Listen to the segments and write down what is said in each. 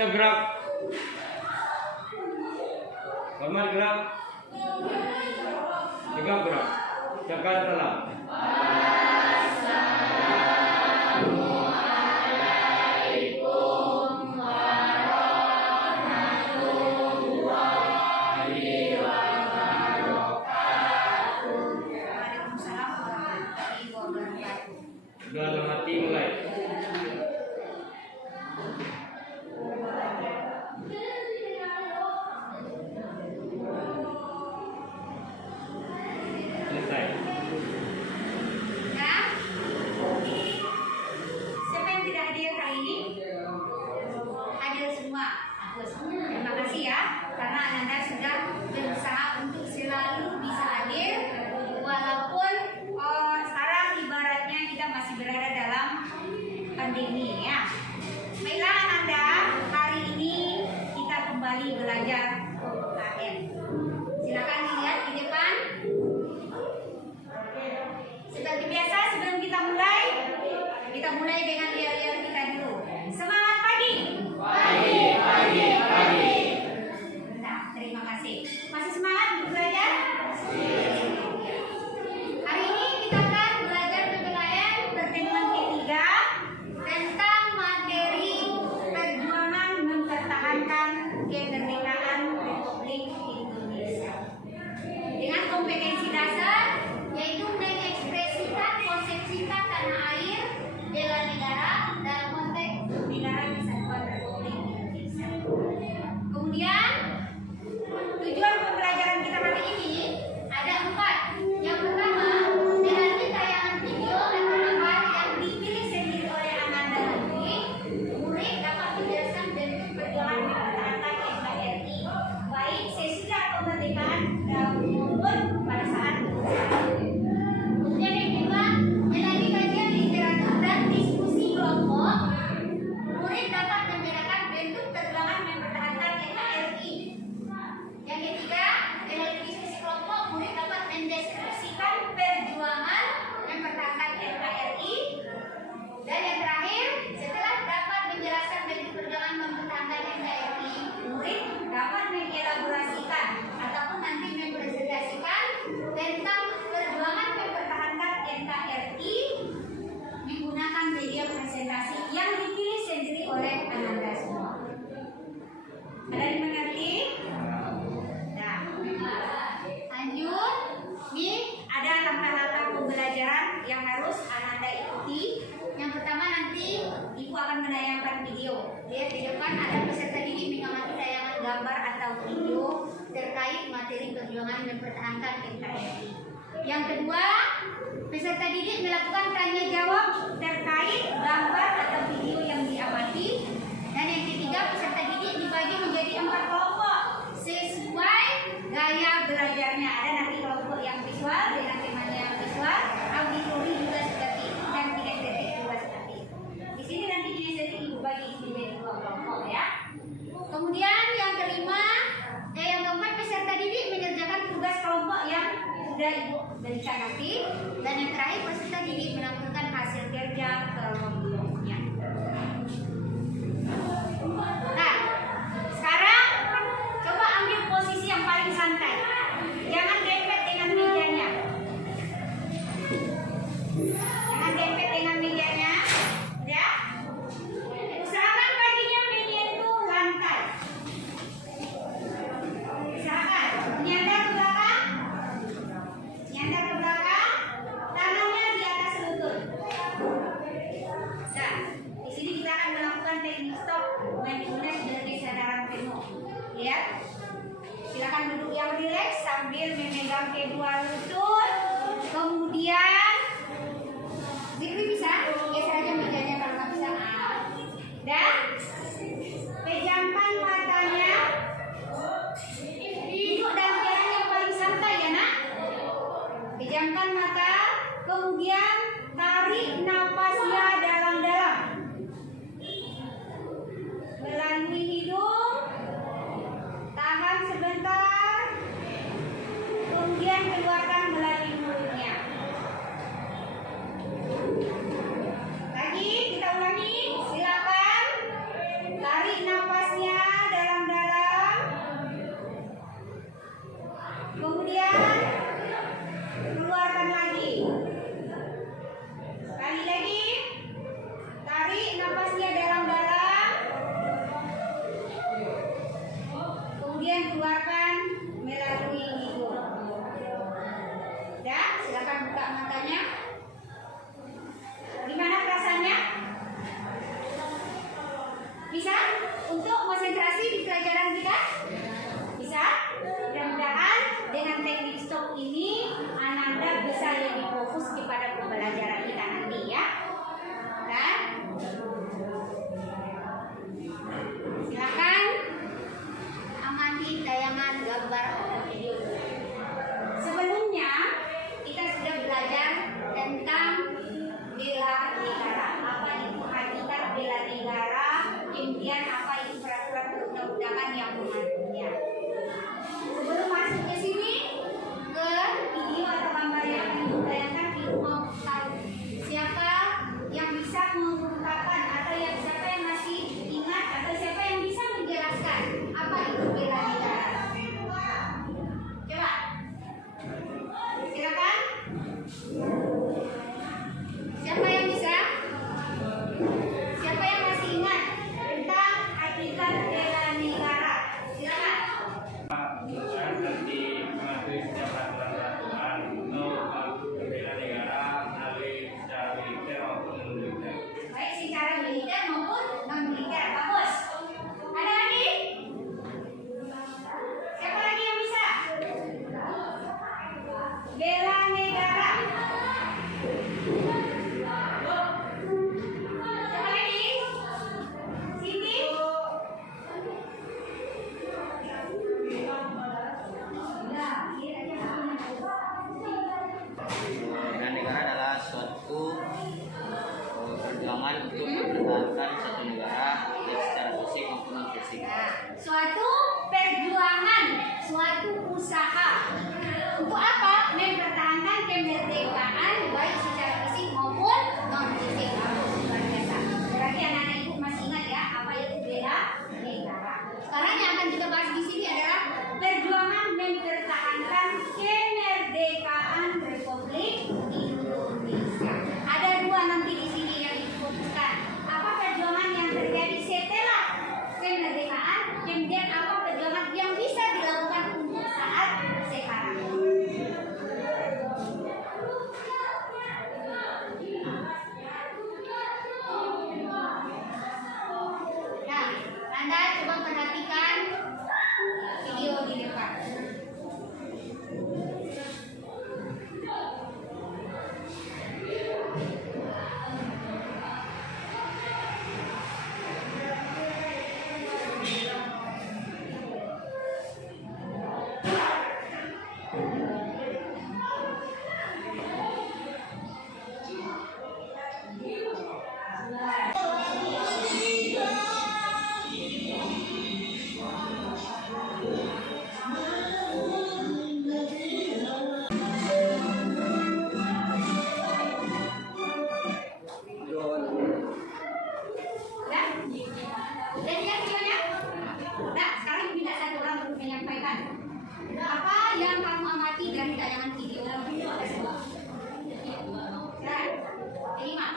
Siap gerak. Hormat gerak. Tegak gerak. Tekan telah. Dalam hati mulai. Selesai. Nah, siapa yang tidak hadir kali ini? Hadir semua. Terima kasih ya, karena Ananda sudah berusaha untuk selalu bisa hadir, walaupun sekarang ibaratnya kita masih berada dalam pandemi ya. Baiklah Ananda, hari ini kita kembali belajar KKN. Silakan dilihat di depan. Seperti biasa, sebelum kita mulai dengan lihat-lihat kita dulu. Semangat pagi. Pagi. Nah, terima kasih. Masih semangat untuk belajar? Hari ini kita akan belajar PPKN pertemuan ketiga tentang materi perjuangan mempertahankan kemerdekaan Republik Indonesia. Dengan kompetensi dasar yaitu mengekspresikan konsep tanah air bela negara dalam konteks negara kesatuan Republik Indonesia. Kemudian tujuan pembelajaran kita hari ini ada 4. Yang pertama, melalui tayangan video atau gambar yang dipilih sendiri oleh Ananda nanti, murid dapat menjelaskan bentuk perjuangan mempertahankan NKRI baik sesudah kemerdekaan maupun pada saat kemudian yang kedua, melalui kajian literatur dan diskusi kelompok, murid dapat membedakan bentuk perjuangan mempertahankan NKRI. Yang ketiga, melalui diskusi kelompok, murid dapat mendeskripsikan perjuangan mempertahankan NKRI. Dan yang terakhir, setelah dapat menjelaskan bentuk perjuangan mempertahankan NKRI, murid dapat mengelaborasikan ataupun nanti mempresentasikan tentang perjuangan mempertahankan NKRI menggunakan media presentasi yang dipilih sendiri oleh Ananda semua. Ada yang mengerti? Nah, lanjut. Ini ada langkah-langkah pembelajaran yang harus Ananda ikuti. Yang pertama, nanti Ibu akan menayangkan video. Lihat di depan ada peserta didik mengamati tayangan gambar atau video terkait materi perjuangan mempertahankan NKRI. Yang kedua, peserta didik melakukan tanya jawab terkait gambar atau video yang diamati. Dan yang ketiga, peserta didik dibagi menjadi 4 kelompok sesuai gaya belajarnya. Ada nanti kelompok yang visual dengan temanya yang visual, auditori juga seperti itu, dan kinestetik juga seperti itu. Di sini nanti kinestetik Ibu bagi menjadi 2 kelompok ya. Kemudian yang kelima, yang keempat, peserta didik mengerjakan tugas kelompok yang sudah Ibu berikan nanti. Dan yang terakhir, peserta didik melampirkan hasil kerja kelompoknya. Nah, sekarang coba ambil posisi yang paling santai. Jangan dempet dengan mejanya. Jangan dempet dengan mejanya. Ya. Usahakan kakinya menyentuh lantai. Usahakan menyandar ke belakang. Nyandar ke belakang. Tangannya di atas lutut. kemudian keluarkan melalui hidung. Ya, silakan buka matanya. Gimana perasaannya? Bisa untuk konsentrasi di pelajaran kita? Bisa? Mudah-mudahan dengan teknik stop ini Ananda bisa lebih fokus kepada pembelajaran kita nanti ya. Dan silakan amati tayangan gambar atau video. Sebelumnya kita sudah belajar tentang bela negara. Apa itu hakikat bela negara? Kemudian apa itu peraturan perundang-undangan yang mengaturnya. Sebelum masuk ke sini, ke video atau gambar yang akan ditayangkan, kita mau tahu siapa yang bisa mengungkapkan atau siapa yang masih ingat atau siapa yang bisa menjelaskan apa itu bela negara. Coba, silakan. Siapa yang bisa? Siapa yang masih ingat tentang hakikat bela negara? Silakan. Nanti mengatur secara peraturan norma bela negara melalui secara militer maupun non militer. Baik secara militer maupun non militer. Bagus. Ada lagi? Siapa lagi yang bisa? Bela negara. Siapa lagi? Sini. Bela negara adalah suatu perjuangan untuk mempertahankan satu negara baik secara fisik maupun non fisik. Suatu perjuangan, suatu usaha. Untuk apa? Mempertahankan kemerdekaan baik secara fisik maupun non fisik. Luar biasa. Berarti anak-anak ibu masih ingat ya apa itu bela negara. Sekarang yang akan kita bahas di sini adalah perjuangan mempertahankan kemerdekaan Republik Indonesia. Ada dua nanti di sini yang difokuskan. Apa perjuangan yang terjadi setelah kemerdekaan, kemudian apa perjuangan yang bisa dilakukan untuk saat sekarang. Nah, Anda coba perhatikan video di depan. Ya? Udah lihat videonya? Nah, sekarang minta satu orang untuk menyampaikan apa yang kamu amati dari tayangan video. Nah, jadi Mas.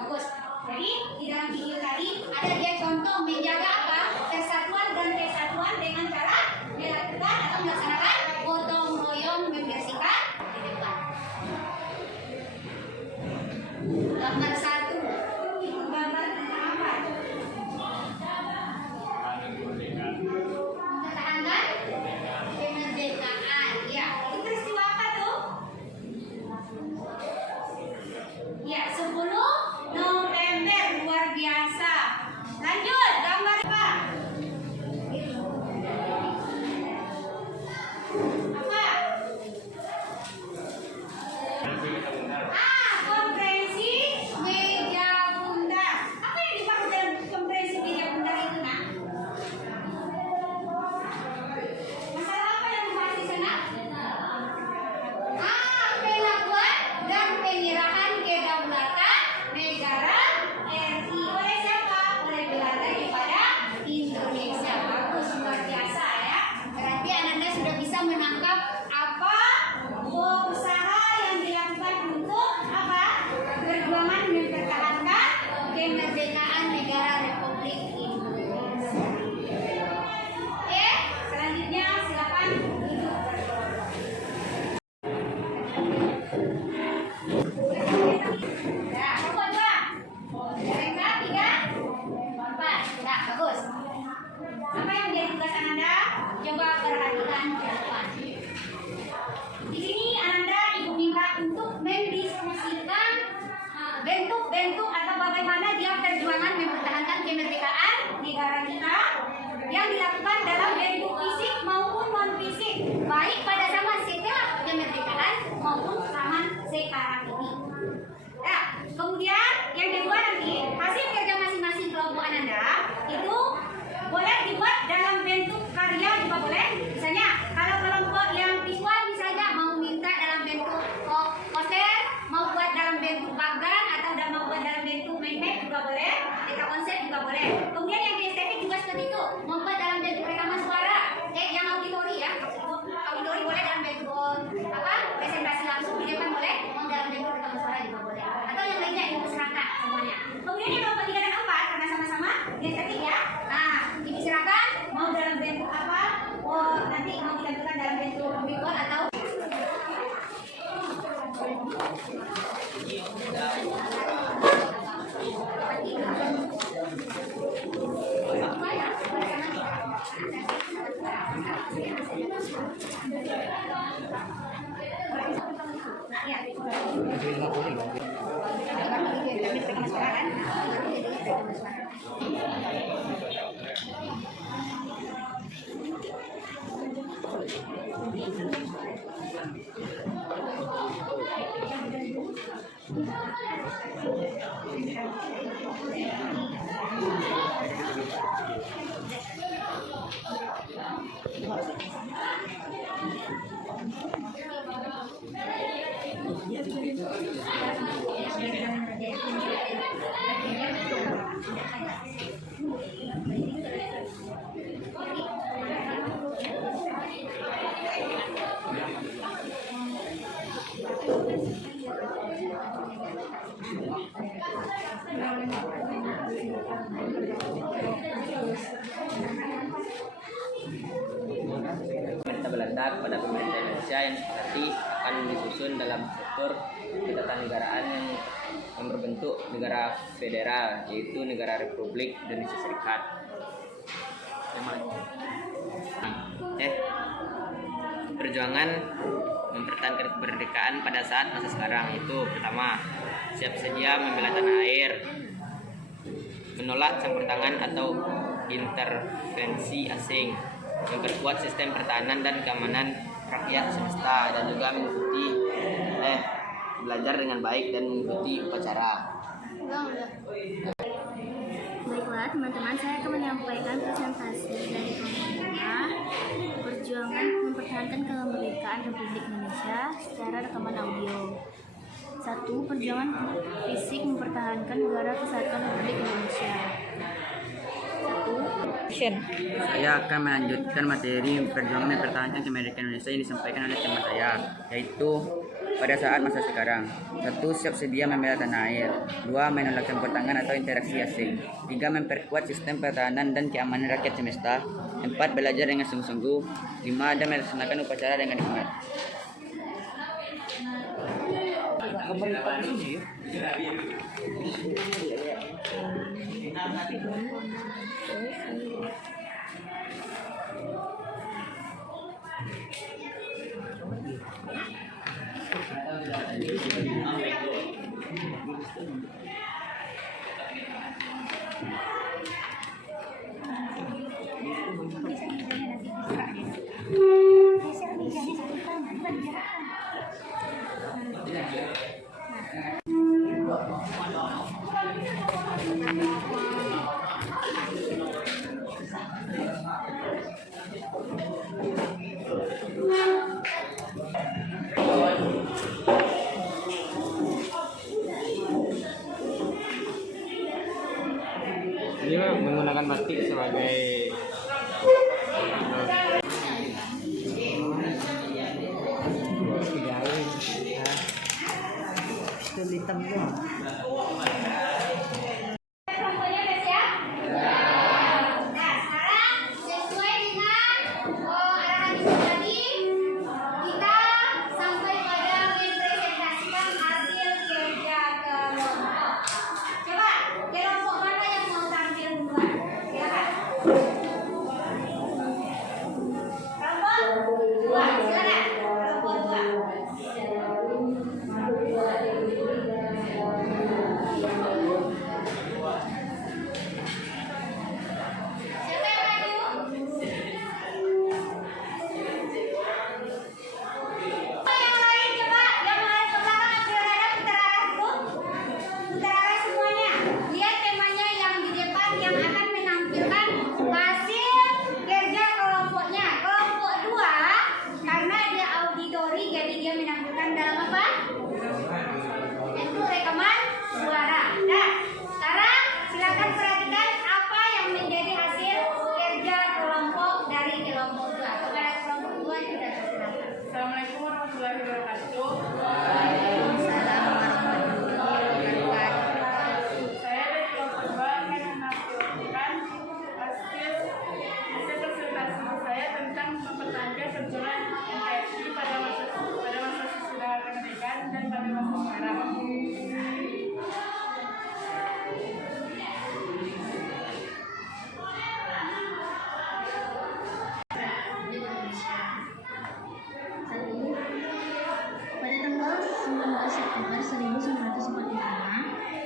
Bagus. Jadi di dalam video tadi ada dia contoh menjaga apa? Persatuan dan kesatuan dengan cara melakukan atau melaksanakan gotong royong membersihkan di depan. Gambar 1 itu gambar tentang apa? Mempertahankan kemerdekaan. Ya, itu peristiwa apa tuh? Ya, 10 November, luar biasa. Lanjut, gambar apa? Apa? Konferensi meja bundar. Apa yang dimaksud dalam konferensi meja bundar itu, nak? Masalah apa yang dibahas di sana? Pengakuan dan penyerahan kedaulatan negara RI oleh siapa? Oleh Belanda kepada Indonesia. Bagus, luar biasa ya. Berarti Ananda sudah bisa menangkap apa usaha yang dilakukan untuk apa? Perjuangan mempertahankan kemerdekaan negara Republik Indonesia. Oke, selanjutnya silakan duduk. Ya, nomor 2. Mereka 3, 4. Sudah, bagus. Apa yang menjadi tugas Ananda? Coba perhatikan ke depan. Di sini Ananda Ibu minta untuk mendiskusikan bentuk-bentuk atau bagaimana dia perjuangan mempertahankan kemerdekaan negara kita yang dilakukan dalam bentuk fisik maupun non fisik, baik pada zaman setelah kemerdekaan maupun zaman sekarang ini. Nah, kemudian yang kedua nanti hasil kerja masing-masing kelompok Ananda itu boleh dibuat dalam bentuk karya juga boleh. Misalnya kalau kelompok yang visual misalnya mau minta dalam bentuk poster, mau buat dalam bentuk bagan atau mau buat dalam bentuk main-main juga boleh, kita konsep juga boleh. Kemudian yang estetik juga seperti itu, mau buat dalam bentuk rekaman suara, yang auditori ya, auditori boleh dalam bentuk apa presentasi langsung, video kan boleh, mau dalam bentuk rekaman suara juga boleh, atau yang lainnya itu serahkan semuanya. Kemudian yang kelompok 3 dan 4 karena sama-sama estetik ya, nah diserahkan mau dalam bentuk apa, nanti mau ditentukan dalam bentuk billboard atau Pemerintah Belanda kepada pemerintah Indonesia yang disepakati akan disusun dalam struktur ketatanegaraan yang berbentuk negara federal, yaitu Negara Republik Indonesia Serikat. Perjuangan mempertahankan kemerdekaan pada saat masa sekarang itu pertama, siap sedia membela tanah air, menolak campur tangan atau intervensi asing, memperkuat sistem pertahanan dan keamanan rakyat semesta, dan juga mengikuti belajar dengan baik dan mengikuti upacara. Baiklah teman-teman, saya akan menyampaikan presentasi dari pemerintah perjuangan mempertahankan kemerdekaan Republik Indonesia secara rekaman audio. 1. Perjuangan fisik mempertahankan Negara Kesatuan Republik Indonesia. 1. Saya akan melanjutkan materi perjuangan mempertahankan kemerdekaan Indonesia yang disampaikan oleh teman saya, yaitu pada saat masa sekarang. 1. Siap sedia membela tanah air. 2. Menolak campur tangan atau interaksi asing. 3. Memperkuat sistem pertahanan dan keamanan rakyat semesta. 4. Belajar dengan sungguh-sungguh. 5. Dan melaksanakan upacara dengan hikmat. Ini menggunakan batik sebagai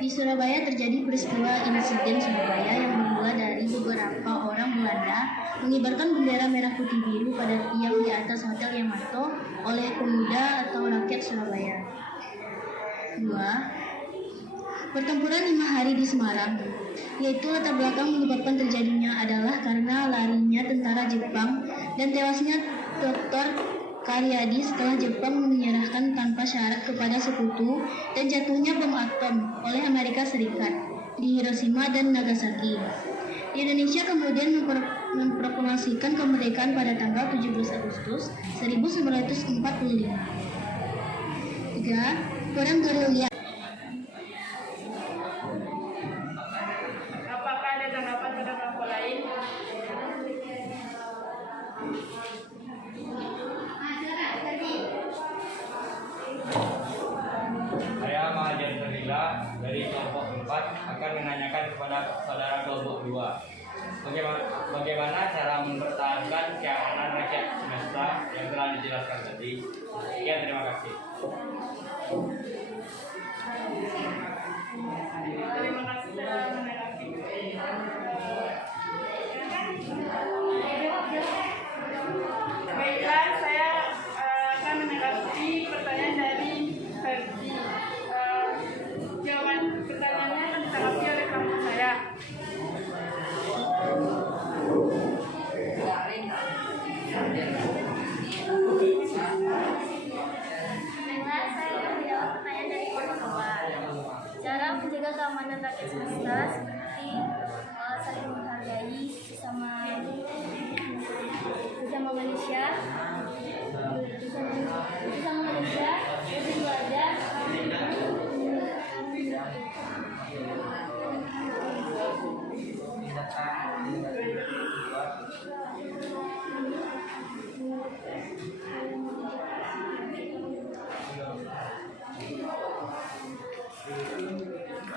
Di Surabaya terjadi peristiwa insiden Surabaya yang bermula dari beberapa orang Belanda mengibarkan bendera merah putih biru pada tiang di atas Hotel Yamato oleh pemuda atau rakyat Surabaya. 2. Pertempuran 5 hari di Semarang, yaitu latar belakang menyebabkan terjadinya adalah karena larinya tentara Jepang dan tewasnya Dr. Karyadi setelah Jepang menyerahkan tanpa syarat kepada sekutu dan jatuhnya bom atom oleh Amerika Serikat di Hiroshima dan Nagasaki. Indonesia kemudian memproklamasikan kemerdekaan pada tanggal 17 Agustus 1945. 3. Perang gerilya. Apakah ada tanggapan pada kelompok lain? Saya Mahajan Fadila dari kelompok 4 akan menanyakan kepada saudara kelompok 2 bagaimana cara mempertahankan keamanan rakyat semesta yang telah dijelaskan tadi. Ya, terima kasih. Terima kasih telah menanggapi. Baiklah, saya akan menanggapi pertanyaan dari Ferdi. Jawaban pertanyaannya akan ditanggapi oleh kelompok saya. Baiklah, saya akan menjawab pertanyaan dari kelompok 2. Cara menjaga keamanan rakyat semesta seperti saling menghargai sesama manusia, lebih belajar,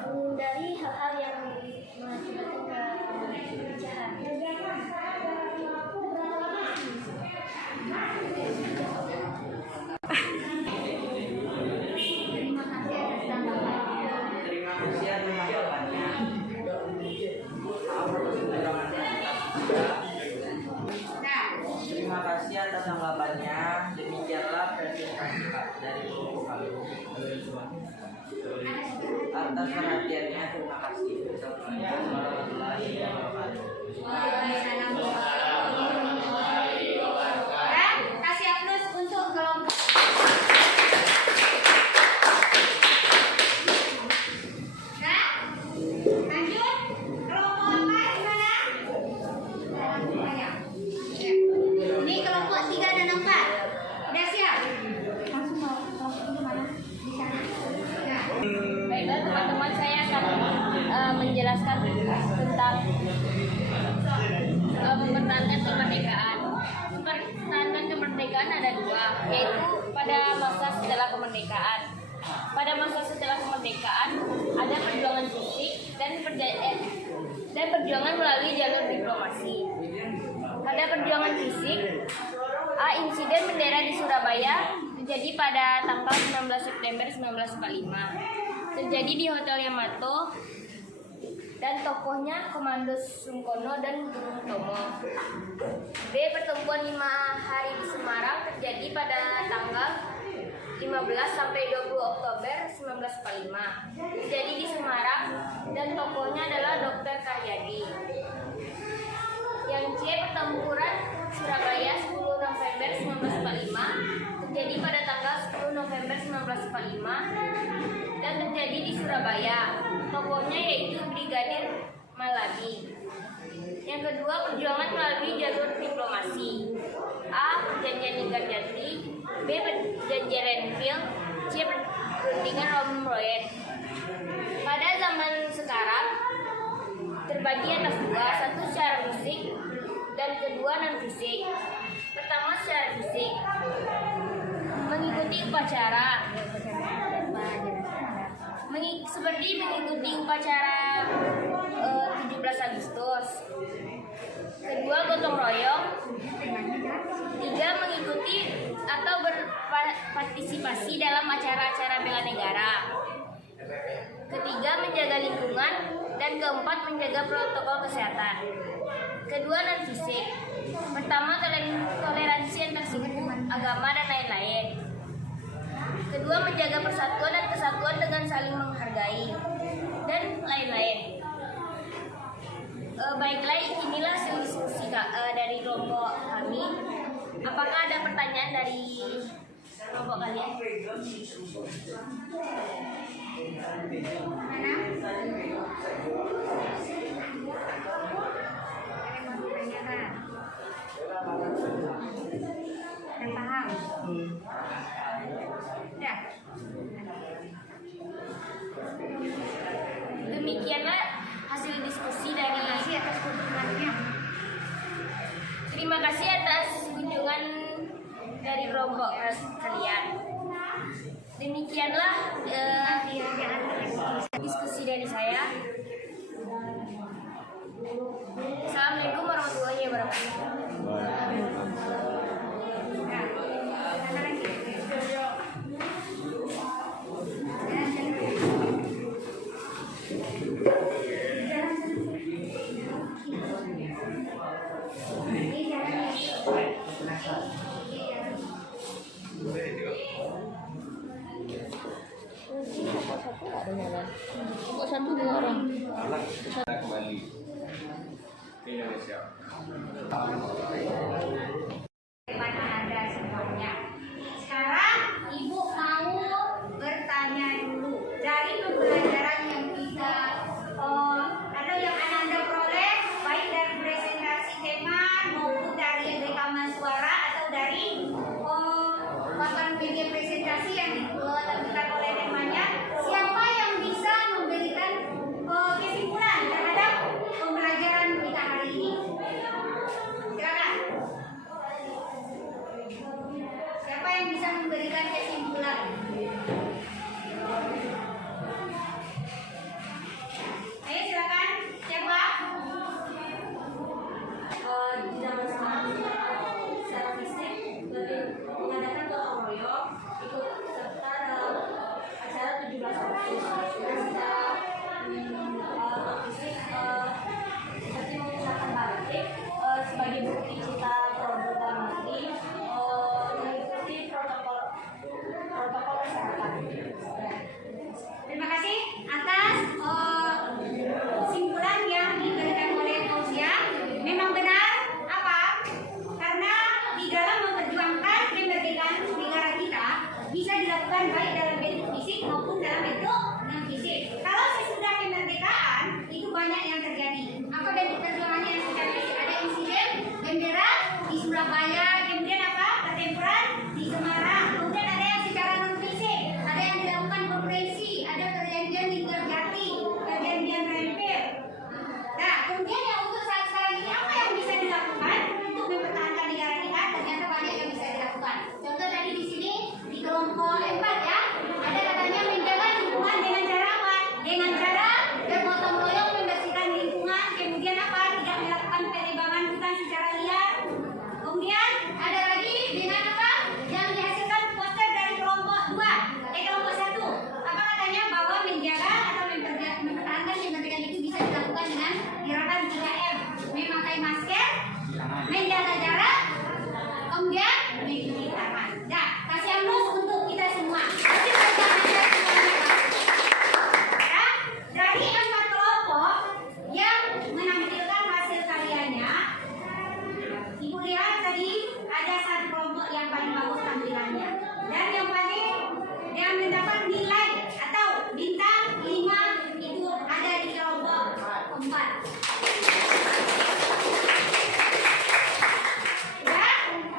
menghindari hal-hal yang mengakibatkan perpecahan. Terima kasih atas tanggapannya. Demikianlah presentasi dari kelompok kami. Atas perhatiannya, terima kasih. Assalamualaikum warahmatullahi wabarakatuh. Dan kasih aplaus untuk kelompok. Nah, lanjut. Kelompok apa gimana? Ya. Ini kelompok 3 dan 4. Udah siap? Langsung mau kelompok gimana? Di sana. Ya. Baiklah teman-teman, saya akan menjelaskan tentang mempertahankan kemerdekaan. Mempertahankan kemerdekaan ada 2, yaitu pada masa setelah kemerdekaan. Pada masa setelah kemerdekaan ada perjuangan fisik dan perjuangan melalui jalur diplomasi. Pada perjuangan fisik, insiden bendera di Surabaya terjadi pada tanggal 19 September 1945. Terjadi di Hotel Yamato dan tokohnya Komando Sungkono dan Gunung Tomo. B. Pertempuran 5 hari di Semarang terjadi pada tanggal 15 sampai 20 Oktober 1945. Terjadi di Semarang dan tokohnya adalah Dr. Karyadi. Yang C. Pertempuran Surabaya 10 November 1945 terjadi pada tanggal 10 November 1945 dan terjadi di Surabaya. Tokohnya yaitu Brigadir Malabi. Yang kedua, perjuangan melalui jalur diplomasi. A. Perjanjian Linggarjati. B. Perjanjian Renville. C. Perundingan Romroyen. Pada zaman sekarang terbagi atas 2, satu secara fisik dan kedua non fisik. Pertama secara fisik, mengikuti upacara. Seperti mengikuti upacara 17 Agustus. Kedua, gotong royong. 3, mengikuti atau berpartisipasi dalam acara-acara bela negara. Ketiga, menjaga lingkungan. Dan keempat, menjaga protokol kesehatan. Kedua, non-fisik. Pertama, toleransi antar suku, agama, dan lain-lain. Kedua, menjaga persatuan dan kesatuan dengan saling menghargai. Dan lain-lain. Baiklah, inilah hasil diskusi dari kelompok kami. Apakah ada pertanyaan dari kelompok kalian? Mana? Tanyakan. Dan paham? Sudah? Demikianlah hasil diskusi dari. Terima kasih atas kunjungannya. Terima kasih atas kunjungan dari kelompok kalian. Demikianlah diskusi dari saya. Assalamualaikum warahmatullahi wabarakatuh. Kita kembali ke Indonesia. Mana ada semuanya. Sekarang Ibu mau bertanya dulu dari pembelajaran yang kita atau yang Anda peroleh baik dari presentasi tema maupun dari rekaman suara atau dari papan media presentasi yang ditampilkan oleh temanya. Siapa yang bisa memberikan kesimpulan terhadap pembelajaran kita hari ini? Silakan. Siapa yang bisa memberikan kesimpulan? Ayo silakan. Siapa? Di zaman sekarang secara fisik lebih mengadakan gotong royong ikut serta dalam acara 17 Agustus. Secara fisik seperti mengusahakan batik sebagai bukti cita produk dalam negeri, mengikuti protokol kesehatan. Terima kasih atas kesimpulan yang diberikan oleh Fauzia. Memang benar apa? Karena di dalam memperjuangkan kemerdekaan negara kita bisa dilakukan baik dalam bentuk fisik maupun dalam bentuk non fisik. Kalau sesudah kemerdekaan itu banyak yang terjadi. Apa bentuk perjuangannya yang secara fisik? Ada insiden bendera di Surabaya, kemudian apa? Pertempuran di Semarang. Kemudian ada yang secara non fisik, ada yang dilakukan konferensi, ada perjanjian di Kerjati, perjanjian Rempel. Nah, kemudian yang untuk saat sekarang ini apa yang bisa dilakukan untuk mempertahankan negara kita? Ternyata banyak yang bisa dilakukan. Contoh tadi di sini di kelompok 4 ya, ada katanya menjaga lingkungan dengan cara apa? Dengan cara bergotong royong membersihkan lingkungan, kemudian apa? Tidak melakukan penebangan hutan secara liar. Kemudian ada lagi dengan apa? Yang dihasilkan poster dari kelompok 1. Apa katanya? Bahwa menjaga atau mempertahankan kemerdekaan itu bisa dilakukan dengan gerakan 3M. Memakai masker, menjaga jarak, kemudian mencuci tangan. Nah, kasih aplaus untuk kita semua. Kasih perjalanannya semuanya. Ya, dari 4 kelompok yang menampilkan hasil karyanya, Ibu lihat tadi ada 1 kelompok yang paling bagus tampilannya. Dan yang mendapat nilai atau bintang 5 itu ada di kelompok 4. Ya,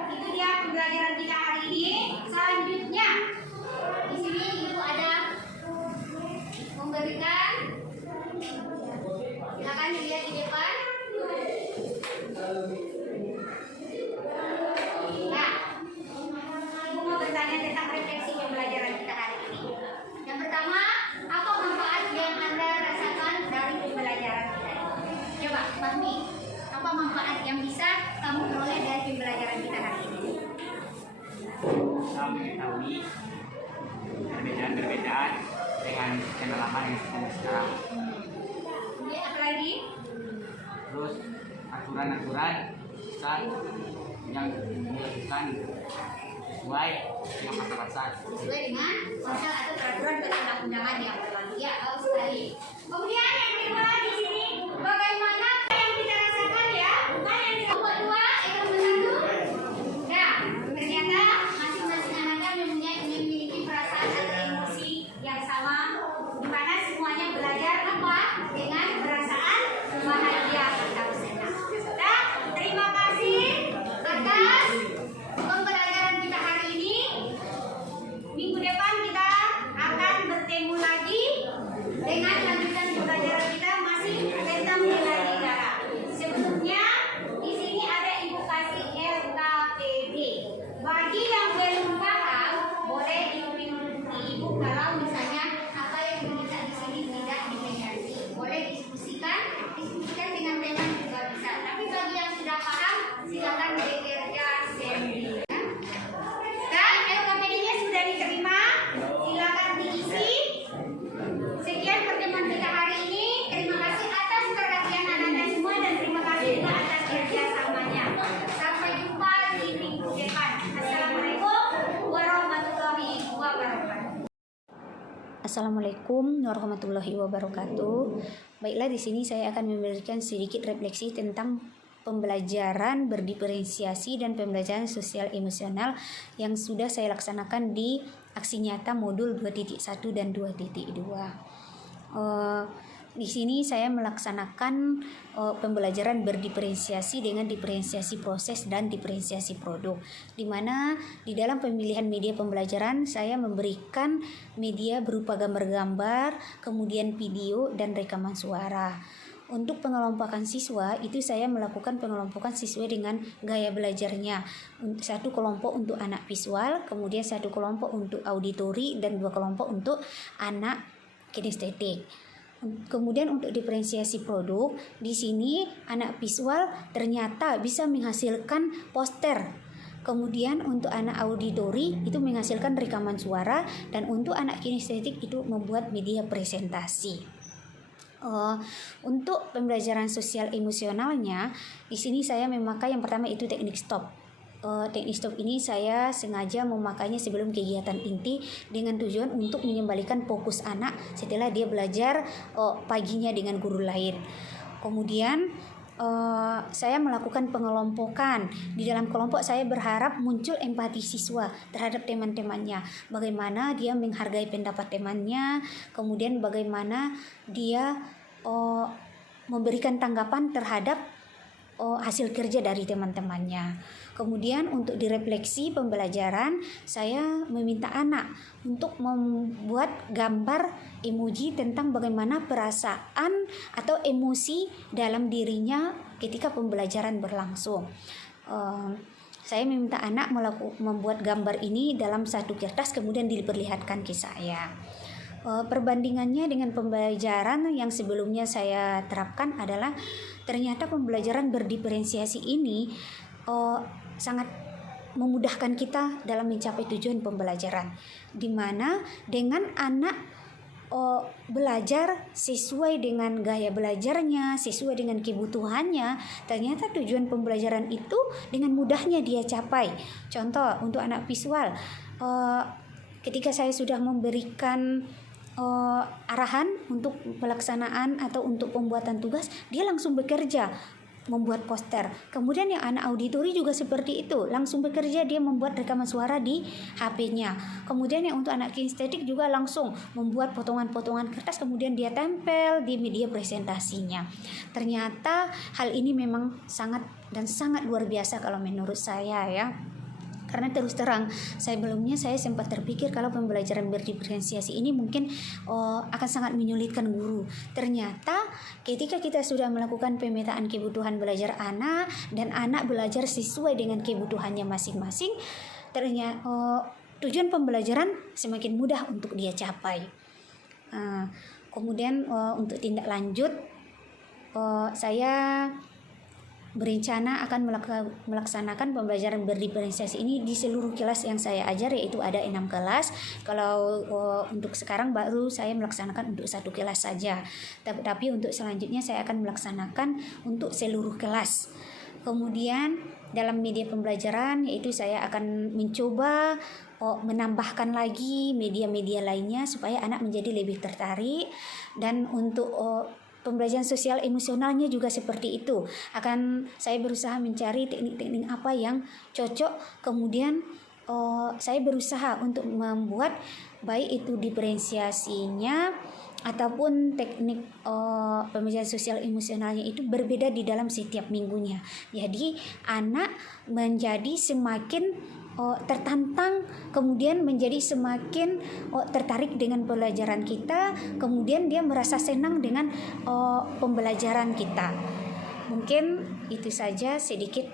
itu dia pembelajaran kita hari ini. Selanjutnya, di sini Ibu ada memberikan, silakan dilihat di depan. Nah, Ibu mau bertanya tentang refleksi pembelajaran kita hari ini. Yang pertama, apa manfaat yang Anda rasakan dari pembelajaran kita ini? Coba, Fahmi, apa manfaat yang bisa kamu peroleh dari pembelajaran kita hari ini? Kita mengetahui perbedaan-perbedaan dengan sistem lama dengan sistem sekarang. Apa lagi? Terus aturan-aturan pusat yang dilakukan sesuai dengan masa-masa. Sesuai dengan pasal atau peraturan perundang-undangan yang berlaku. Ya, bagus sekali. Kemudian yang kedua di sini bagaimana yang kita rasakan ya, bukan yang kelompok 2, kelompok 1. Nah, ternyata masing-masing anak kan memiliki perasaan atau emosi yang sama, di mana semuanya belajar apa dengan perasaan bahagia atau senang. Nah, terima kasih atas pembelajaran kita hari ini. Minggu depan kita akan bertemu lagi dengan lanjutan pembelajaran kita masih tentang bela negara. Sebelumnya di sini ada ibu kasih LKPD. Bagi yang belum paham, boleh diikuti ibu kalau misalnya apa yang kita di sini tidak dimengerti. Boleh diskusikan dengan teman juga bisa. Tapi bagi yang sudah paham, silakan bekerja sendiri. Dan LKPD-nya sudah diterima, silakan diisi. Sekian pertemuan kita hari ini. Terima kasih atas perhatian anak-anak semua dan terima kasih juga atas kerjasamanya. Sampai jumpa di minggu depan. Assalamualaikum warahmatullahi wabarakatuh. Assalamualaikum warahmatullahi wabarakatuh. Baiklah, di sini saya akan memberikan sedikit refleksi tentang pembelajaran berdiferensiasi dan pembelajaran sosial emosional yang sudah saya laksanakan di aksi nyata modul 2.1 dan 2.2. Di sini saya melaksanakan pembelajaran berdiferensiasi dengan diferensiasi proses dan diferensiasi produk, di mana di dalam pemilihan media pembelajaran saya memberikan media berupa gambar-gambar, kemudian video dan rekaman suara. Untuk pengelompokan siswa, itu saya melakukan pengelompokan sesuai dengan gaya belajarnya. Satu kelompok untuk anak visual, kemudian satu kelompok untuk auditori, dan 2 kelompok untuk anak kinestetik. Kemudian untuk diferensiasi produk, di sini anak visual ternyata bisa menghasilkan poster. Kemudian untuk anak auditori itu menghasilkan rekaman suara, dan untuk anak kinestetik itu membuat media presentasi. Untuk pembelajaran sosial emosionalnya, di sini saya memakai yang pertama itu teknik stop. Teknik stop ini saya sengaja memakainya sebelum kegiatan inti dengan tujuan untuk mengembalikan fokus anak setelah dia belajar paginya dengan guru lain. Kemudian saya melakukan pengelompokan. Di dalam kelompok saya berharap muncul empati siswa terhadap teman-temannya. Bagaimana dia menghargai pendapat temannya, kemudian bagaimana dia memberikan tanggapan terhadap hasil kerja dari teman-temannya. Kemudian untuk direfleksi pembelajaran, saya meminta anak untuk membuat gambar emoji tentang bagaimana perasaan atau emosi dalam dirinya ketika pembelajaran berlangsung. Saya meminta anak membuat gambar ini dalam satu kertas, kemudian diperlihatkan ke saya. Perbandingannya dengan pembelajaran yang sebelumnya saya terapkan adalah ternyata pembelajaran berdiferensiasi ini sangat memudahkan kita dalam mencapai tujuan pembelajaran, di mana dengan anak belajar sesuai dengan gaya belajarnya, sesuai dengan kebutuhannya, ternyata tujuan pembelajaran itu dengan mudahnya dia capai. Contoh untuk anak visual, ketika saya sudah memberikan arahan untuk pelaksanaan atau untuk pembuatan tugas, dia langsung bekerja membuat poster. Kemudian yang anak auditori juga seperti itu, langsung bekerja dia membuat rekaman suara di HP-nya. Kemudian yang untuk anak kinestetik juga langsung membuat potongan-potongan kertas, kemudian dia tempel di media presentasinya. Ternyata hal ini memang sangat luar biasa kalau menurut saya ya. Karena terus terang, sebelumnya saya sempat terpikir kalau pembelajaran berdiferensiasi ini mungkin akan sangat menyulitkan guru. Ternyata ketika kita sudah melakukan pemetaan kebutuhan belajar anak dan anak belajar sesuai dengan kebutuhannya masing-masing, ternyata tujuan pembelajaran semakin mudah untuk dia capai. Kemudian untuk tindak lanjut, saya berencana akan melaksanakan pembelajaran berdiferensiasi ini di seluruh kelas yang saya ajar, yaitu ada 6 kelas. Kalau untuk sekarang baru saya melaksanakan untuk 1 kelas saja, tapi untuk selanjutnya saya akan melaksanakan untuk seluruh kelas. Kemudian dalam media pembelajaran, yaitu saya akan mencoba menambahkan lagi media-media lainnya supaya anak menjadi lebih tertarik. Dan untuk pembelajaran sosial emosionalnya juga seperti itu. Saya berusaha mencari teknik-teknik apa yang cocok. Kemudian saya berusaha untuk membuat baik itu diferensiasinya ataupun teknik pembelajaran sosial emosionalnya itu berbeda di dalam setiap minggunya. Jadi anak menjadi semakin tertantang, kemudian menjadi semakin tertarik dengan pembelajaran kita, kemudian dia merasa senang dengan pembelajaran kita. Mungkin itu saja sedikit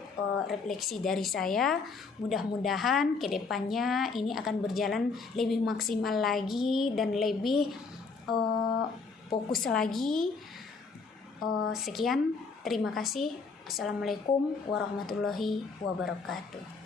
refleksi dari saya. Mudah-mudahan ke depannya ini akan berjalan lebih maksimal lagi dan lebih fokus lagi. Sekian, terima kasih. Assalamualaikum warahmatullahi wabarakatuh.